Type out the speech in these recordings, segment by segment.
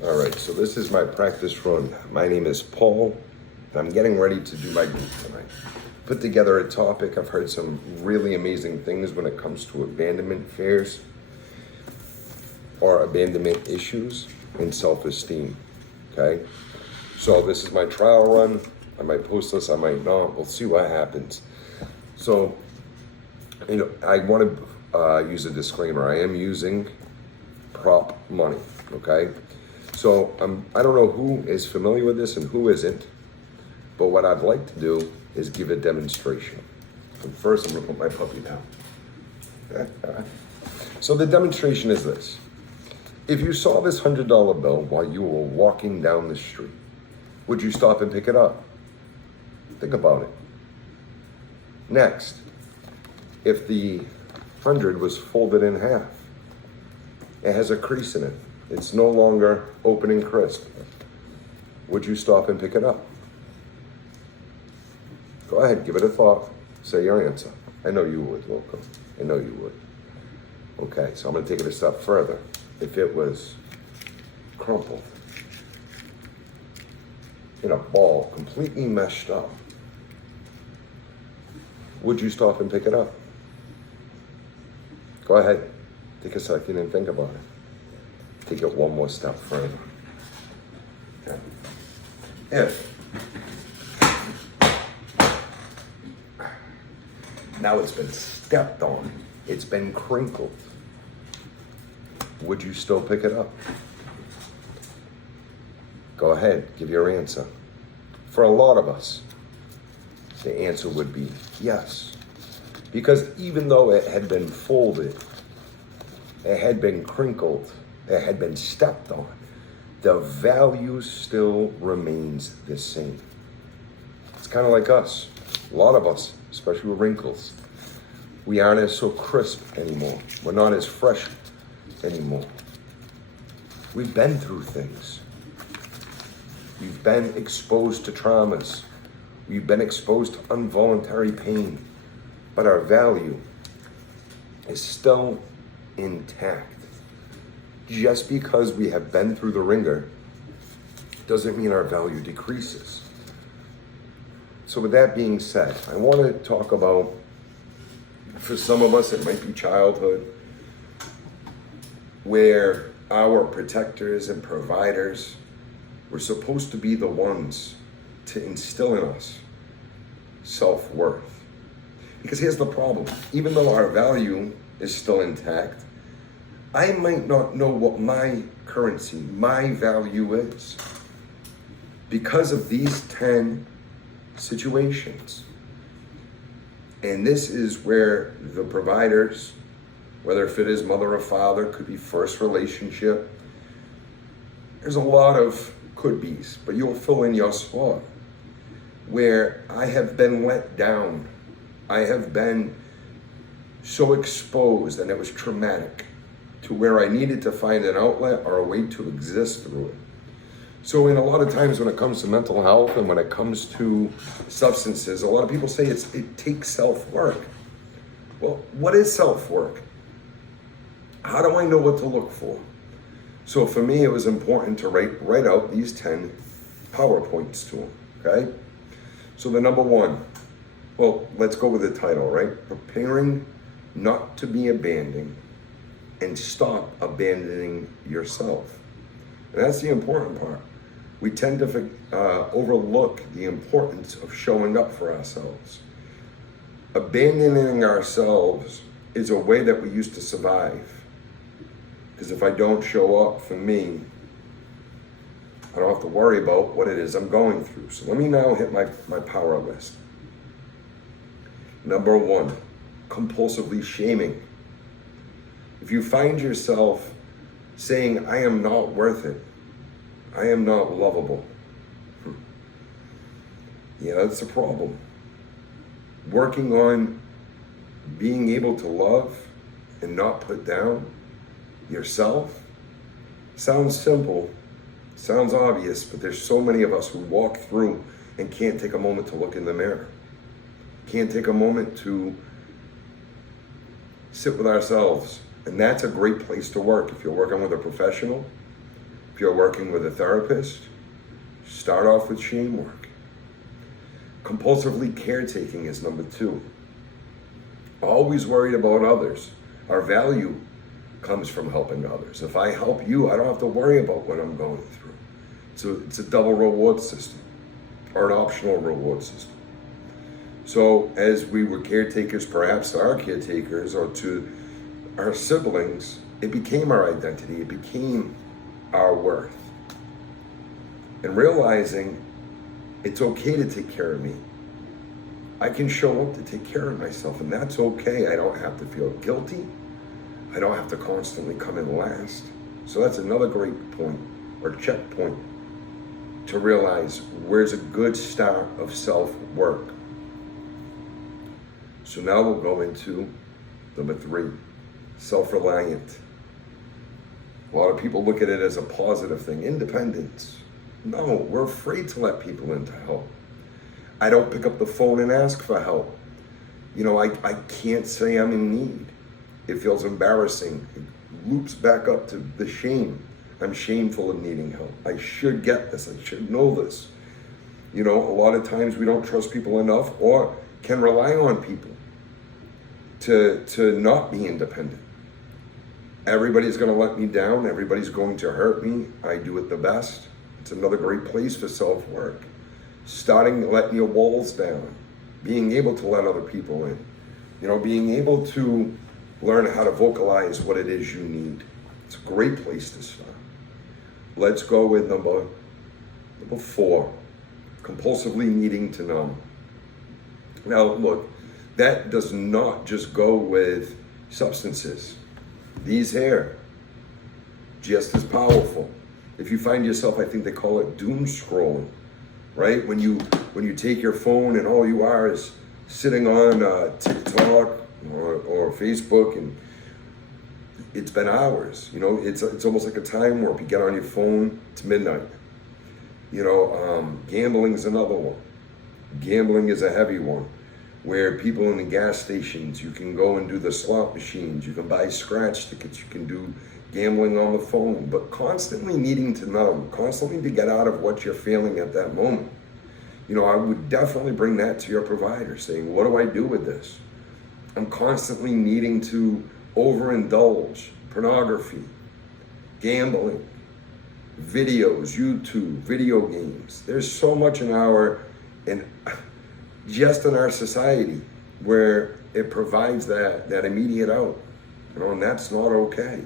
All right, so this is my practice run. My name is Paul, and I'm getting ready to do my group tonight. Put together a topic. I've heard some really amazing things when it comes to abandonment fears or abandonment issues and self-esteem, okay? So this is my trial run. I might post this, I might not. We'll see what happens. So, I want to use a disclaimer. I am using prop money, okay? So I don't know who is familiar with this and who isn't, but what I'd like to do is give a demonstration. And first, I'm gonna put my puppy down. Okay, all right. So the demonstration is this. If you saw this $100 bill while you were walking down the street, would you stop and pick it up? Think about it. Next, if the 100 was folded in half, it has a crease in it. It's no longer open and crisp. Would you stop and pick it up? Go ahead, give it a thought. Say your answer. I know you would, Loco. I know you would. Okay, so I'm gonna take it a step further. If it was crumpled in a ball, completely meshed up, would you stop and pick it up? Go ahead, take a second and think about it. Take it one more step further. Okay. If now it's been stepped on, it's been crinkled, would you still pick it up? Go ahead, give your answer. For a lot of us, the answer would be yes. Because even though it had been folded, it had been crinkled, it had been stepped on, the value still remains the same. It's kind of like us, a lot of us, especially with wrinkles. We aren't as so crisp anymore. We're not as fresh anymore. We've been through things. We've been exposed to traumas. We've been exposed to involuntary pain, but our value is still intact. Just because we have been through the ringer doesn't mean our value decreases. So with that being said, I want to talk about, for some of us, it might be childhood, where our protectors and providers were supposed to be the ones to instill in us self-worth. Because here's the problem. Even though our value is still intact, I might not know what my currency, my value is because of these 10 situations. And this is where the providers, whether if it is mother or father, could be first relationship. There's a lot of could be's, but you'll fill in your spot. Where I have been let down, I have been so exposed, and it was traumatic, to where I needed to find an outlet or a way to exist through it. So in a lot of times when it comes to mental health and when it comes to substances, a lot of people say it takes self-work. Well, what is self-work? How do I know what to look for? So for me, it was important to write out these 10 PowerPoints to them, okay? So the number one, well, let's go with the title, right? Preparing not to be abandoned and stop abandoning yourself. And that's the important part. We tend to overlook the importance of showing up for ourselves. Abandoning ourselves is a way that we used to survive. Because if I don't show up for me, I don't have to worry about what it is I'm going through. So let me now hit my power list. Number one, compulsively shaming. If you find yourself saying, I am not worth it, I am not lovable, yeah, that's a problem. Working on being able to love and not put down yourself sounds simple, sounds obvious, but there's so many of us who walk through and can't take a moment to look in the mirror. Can't take a moment to sit with ourselves. And that's a great place to work if you're working with a professional, If you're working with a therapist, start off with shame work. Compulsively caretaking is number 2. Always worried about others. Our value comes from helping others. If I help you, I don't have to worry about what I'm going through. So it's a double reward system, or an optional reward system. So as we were caretakers, perhaps to our caretakers or to our siblings, it became our identity, it became our worth. And realizing it's okay to take care of me. I can show up to take care of myself, and that's okay. I don't have to feel guilty. I don't have to constantly come in last. So that's another great point, or checkpoint, to realize where's a good start of self-work. So now we'll go into number 3, self-reliant. A lot of people look at it as a positive thing, independence. No, we're afraid to let people in to help. I don't pick up the phone and ask for help. I can't say I'm in need. It feels embarrassing. It loops back up to the shame. I'm shameful of needing help. I should get this. I should know this. A lot of times we don't trust people enough or can rely on people to not be independent. Everybody's going to let me down. Everybody's going to hurt me. I do it the best. It's another great place for self-work. Starting letting your walls down, being able to let other people in, being able to learn how to vocalize what it is you need. It's a great place to start. Let's go with number 4, compulsively needing to numb. Now, look, that does not just go with substances. These here, just as powerful. If you find yourself, I think they call it doom scrolling, right? When you take your phone and all you are is sitting on TikTok or Facebook, and it's been hours. It's almost like a time warp. You get on your phone, it's midnight. Gambling is another one. Gambling is a heavy one, where people in the gas stations, you can go and do the slot machines, you can buy scratch tickets, you can do gambling on the phone, but constantly needing to numb, constantly to get out of what you're feeling at that moment. I would definitely bring that to your provider, saying, what do I do with this? I'm constantly needing to overindulge, pornography, gambling, videos, YouTube, video games. There's so much in our society where it provides that immediate out, and that's not okay.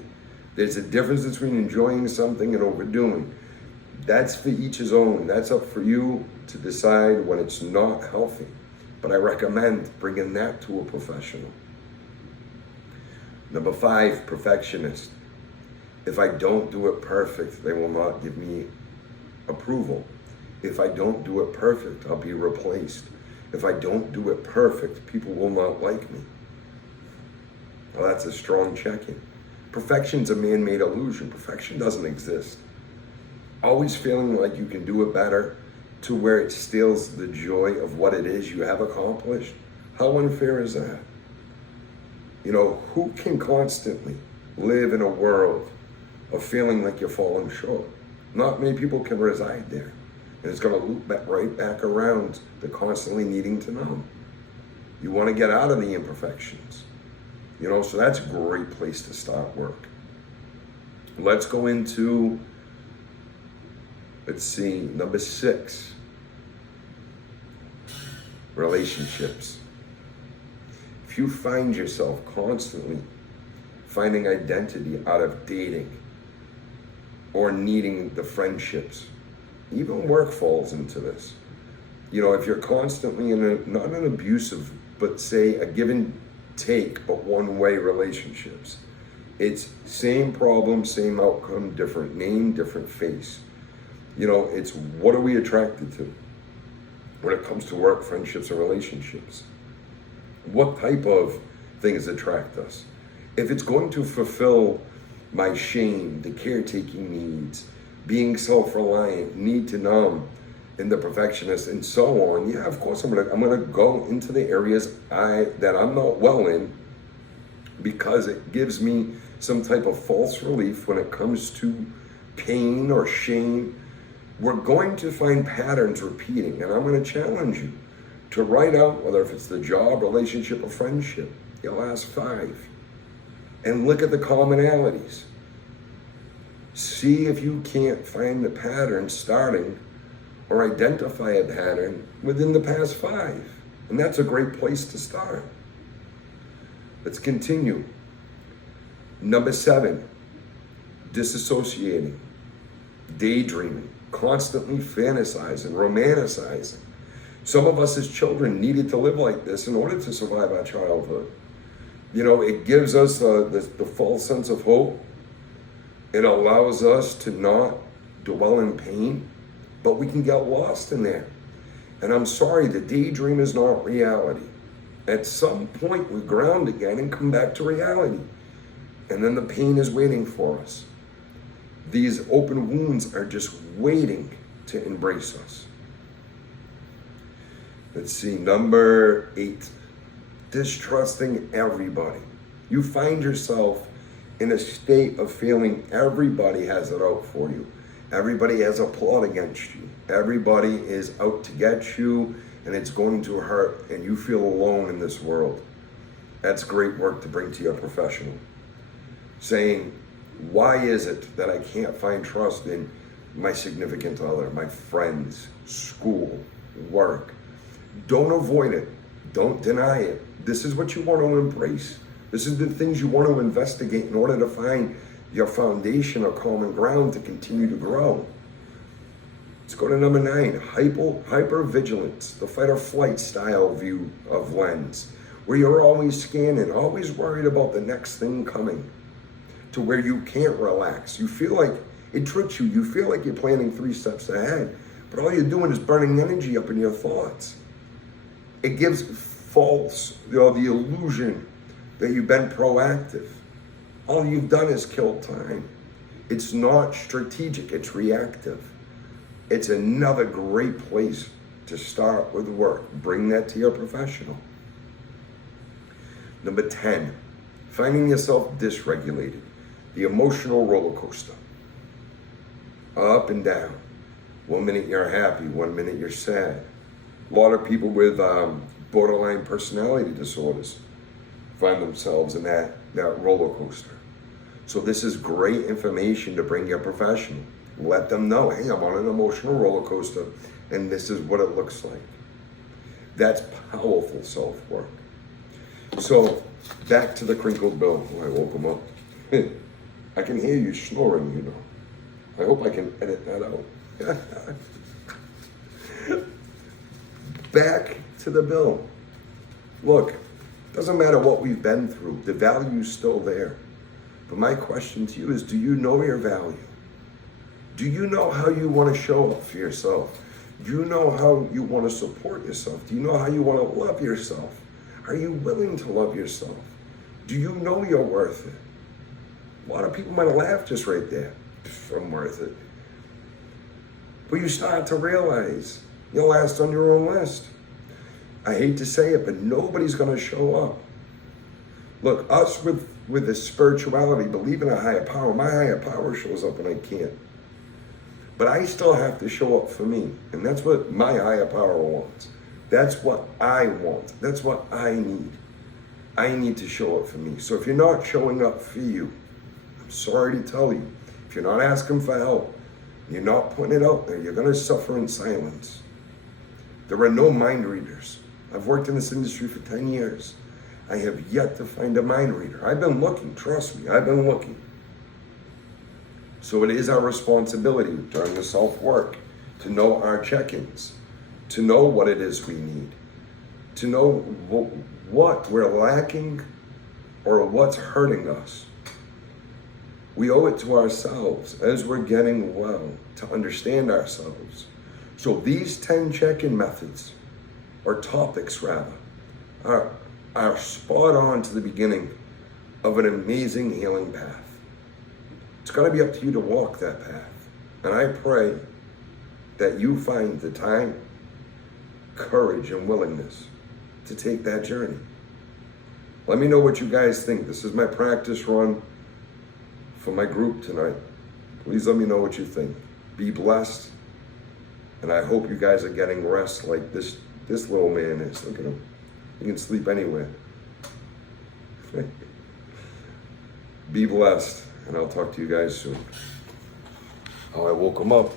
There's a difference between enjoying something and overdoing. That's for each his own. That's up for you to decide when it's not healthy. But I recommend bringing that to a professional. Number 5, perfectionist. If I don't do it perfect, they will not give me approval. If I don't do it perfect, I'll be replaced. If I don't do it perfect, people will not like me. Well, that's a strong check-in. Perfection's a man-made illusion. Perfection doesn't exist. Always feeling like you can do it better to where it steals the joy of what it is you have accomplished. How unfair is that? Who can constantly live in a world of feeling like you're falling short? Not many people can reside there. And it's going to loop right back around to constantly needing to know. You want to get out of the imperfections. So that's a great place to start work. Let's go into, number 6, relationships. If you find yourself constantly finding identity out of dating or needing the friendships, even work falls into this. If you're constantly in not an abusive, but say a give and take, but one-way relationships. It's same problem, same outcome, different name, different face. It's what are we attracted to when it comes to work, friendships, and relationships? What type of things attract us? If it's going to fulfill my shame, the caretaking needs, being self-reliant, need to numb, and the perfectionist, and so on, yeah, of course I'm gonna go into the areas that I'm not well in, because it gives me some type of false relief when it comes to pain or shame, we're going to find patterns repeating. And I'm going to challenge you to write out, whether if it's the job, relationship, or friendship, your last 5. And look at the commonalities. See if you can't find the pattern starting or identify a pattern within the past 5. And that's a great place to start. Let's continue. Number 7, disassociating, daydreaming, constantly fantasizing, romanticizing. Some of us as children needed to live like this in order to survive our childhood. You know, it gives us the false sense of hope. It allows us to not dwell in pain, but we can get lost in there. And I'm sorry, the daydream is not reality. At some point, we ground again and come back to reality. And then the pain is waiting for us. These open wounds are just waiting to embrace us. Let's see, number 8, distrusting everybody. You find yourself in a state of feeling everybody has it out for you. Everybody has a plot against you. Everybody is out to get you, and it's going to hurt, and you feel alone in this world. That's great work to bring to your professional. Saying, why is it that I can't find trust in my significant other, my friends, school, work? Don't avoid it. Don't deny it. This is what you want to embrace. This is the things you want to investigate in order to find your foundation or common ground to continue to grow. Let's go to number 9, hypervigilance, the fight or flight style view of lens, where you're always scanning, always worried about the next thing coming, to where you can't relax. You feel like it tricks you. You feel like you're planning 3 steps ahead, but all you're doing is burning energy up in your thoughts. It gives false, the illusion that you've been proactive. All you've done is kill time. It's not strategic, it's reactive. It's another great place to start with work. Bring that to your professional. Number 10, finding yourself dysregulated. The emotional roller coaster. Up and down. 1 minute you're happy, 1 minute you're sad. A lot of people with borderline personality disorders find themselves in that roller coaster. So this is great information to bring your professional. Let them know, hey, I'm on an emotional roller coaster, and this is what it looks like. That's powerful self-work. So back to the crinkled bill. Oh, I woke him up. I can hear you snoring, you know. I hope I can edit that out. Back to the bill. Look, doesn't matter what we've been through, the value's still there. But my question to you is, do you know your value? Do you know how you want to show up for yourself? Do you know how you want to support yourself? Do you know how you want to love yourself? Are you willing to love yourself? Do you know you're worth it? A lot of people might have laughed just right there. I'm worth it. But you start to realize you're last on your own list. I hate to say it, but nobody's going to show up. Look, us with this spirituality, believe in a higher power. My higher power shows up when I can't. But I still have to show up for me. And that's what my higher power wants. That's what I want. That's what I need. I need to show up for me. So if you're not showing up for you, I'm sorry to tell you, if you're not asking for help, you're not putting it out there, you're going to suffer in silence. There are no mind readers. I've worked in this industry for 10 years. I have yet to find a mind reader. I've been looking, trust me, I've been looking. So it is our responsibility during the self-work to know our check-ins, to know what it is we need, to know what we're lacking or what's hurting us. We owe it to ourselves as we're getting well to understand ourselves. So these 10 check-in methods, or topics rather, are spot on to the beginning of an amazing healing path. It's going to be up to you to walk that path. And I pray that you find the time, courage, and willingness to take that journey. Let me know what you guys think. This is my practice run for my group tonight. Please let me know what you think. Be blessed. And I hope you guys are getting rest like this little man is. Look at him. He can sleep anywhere. Be blessed. And I'll talk to you guys soon. Oh, I woke him up.